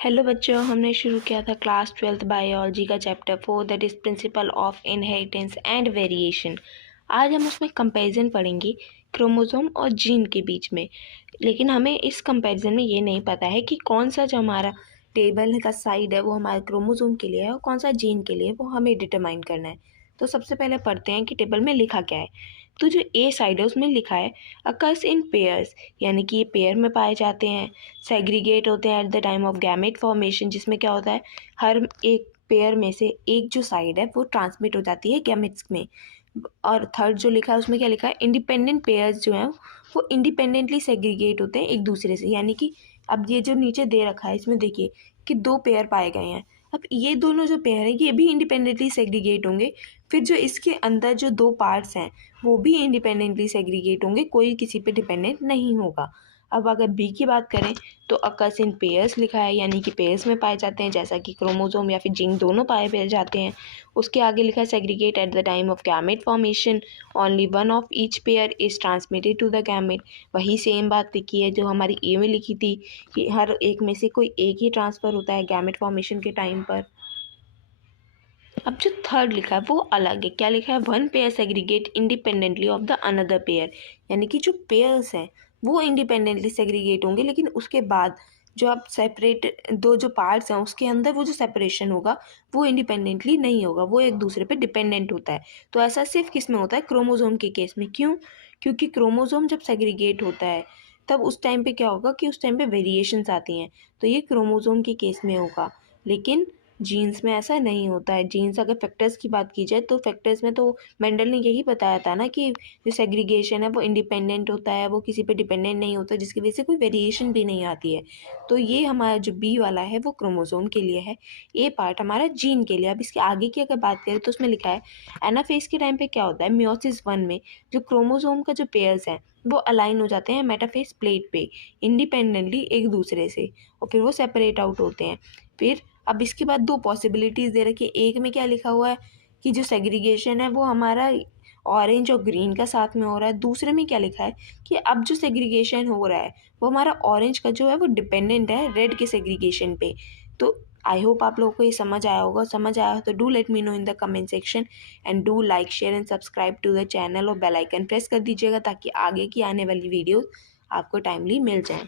Hello बच्चों, हमने शुरू किया था क्लास 12th बायोलॉजी का chapter 4 that is principle of inheritance and variation. आज हम उसमें कंपैरिजन पढ़ेंगे क्रोमोसोम और जीन के बीच में। लेकिन हमें इस कंपैरिजन में ये नहीं पता है कि कौन सा जो हमारा टेबल का साइड है वो हमारे क्रोमोसोम के लिए है और कौन सा जीन के लिए है, वो हमें डिटरमाइन करना है। तो सबसे पहले पढ़ते हैं कि टेबल में लिखा क्या है। तो जो ए साइड है उसमें लिखा है अकर्स इन पेयर्स, यानी कि ये पेयर में पाए जाते हैं। सेग्रीगेट होते हैं eight the time of gamete formation, जिसमें क्या होता है हर एक पेयर में से एक जो साइड है वो ट्रांसमिट हो जाती है गैमेट्स में। और थर्ड जो लिखा है उसमें क्या लिखा है, इंडिपेंडेंट पेयर्स जो हैं वो इंडिपेंडेंटली सेग्रीगेट होते हैं एक दूसरे से। यानी कि अब ये जो नीचे दे रखा है इसमें देखिए कि दो पेयर पाए गए हैं। अब ये दोनों जो पेयर हैं ये भी इंडिपेंडेंटली सेग्रीगेट होंगे। फिर जो इसके अंदर जो दो पार्ट्स हैं वो भी इंडिपेंडेंटली सेग्रीगेट होंगे, कोई किसी पे डिपेंडेंट नहीं होगा। अब अगर बी की बात करें तो अकर्स इन पेयर्स लिखा है, यानी कि पेयर्स में पाए जाते हैं, जैसा कि क्रोमोसोम या फिर जीन दोनों पाए जाते हैं। उसके आगे लिखा है segregate at the time of gamete formation, only one of each pair is transmitted to the gamete. वही सेम बात लिखी है जो हमारी ए में लिखी थी कि हर एक में से कोई एक ही ट्रांसफ़र होता है गैमेट फॉर्मेशन के टाइम पर। अब जो थर्ड लिखा है वो अलग है। क्या लिखा है, one pair segregate independently of the another pair, यानी कि जो पेयर्स हैं वो इंडिपेंडेंटली सेग्रीगेट होंगे, लेकिन उसके बाद जो आप सेपरेट दो जो पार्ट्स हैं उसके अंदर वो जो सेपरेशन होगा वो इंडिपेंडेंटली नहीं होगा, वो एक दूसरे पे डिपेंडेंट होता है। तो ऐसा सिर्फ किस में होता है, क्रोमोसोम के केस में। क्यों? क्योंकि क्रोमोसोम जब सेग्रीगेट होता है तब उस टाइम पे क्या होगा कि उस टाइम पे वेरिएशंस आती हैं, तो ये क्रोमोसोम के केस में होगा। लेकिन जीन्स में ऐसा नहीं होता है। जीन्स अगर फैक्टर्स की बात की जाए तो फैक्टर्स में तो मेंडल ने यही बताया था ना कि जो सेग्रीगेशन है वो इंडिपेंडेंट होता है, वो किसी पे डिपेंडेंट नहीं होता, जिसकी वजह से कोई वेरिएशन भी नहीं आती है। तो ये हमारा जो बी वाला है वो क्रोमोसोम के लिए है, ए पार्ट हमारा जीन के लिए। अब इसके आगे की अगर बात करें तो उसमें लिखा है एनाफेज के टाइम पे क्या होता है, मियोसिस 1 में जो क्रोमोसोम का जो पेयर्स हैं वो अलाइन हो जाते हैं मेटाफेज प्लेट पे इंडिपेंडेंटली एक दूसरे से, और फिर वो सेपरेट आउट होते हैं। फिर अब इसके बाद दो पॉसिबिलिटीज़ दे रखी है। एक में क्या लिखा हुआ है कि जो सेग्रीगेशन है वो हमारा ऑरेंज और ग्रीन का साथ में हो रहा है। दूसरे में क्या लिखा है कि अब जो सेग्रीगेशन हो रहा है वो हमारा ऑरेंज का जो है वो डिपेंडेंट है रेड के सेग्रीगेशन पे। तो आई होप आप लोगों को ये समझ आया होगा। समझ आया हो तो do let me know in the comment section and do like share and subscribe to the channel और बेल आइकन प्रेस कर दीजिएगा ताकि आगे की आने वाली वीडियो आपको टाइमली मिल जाए।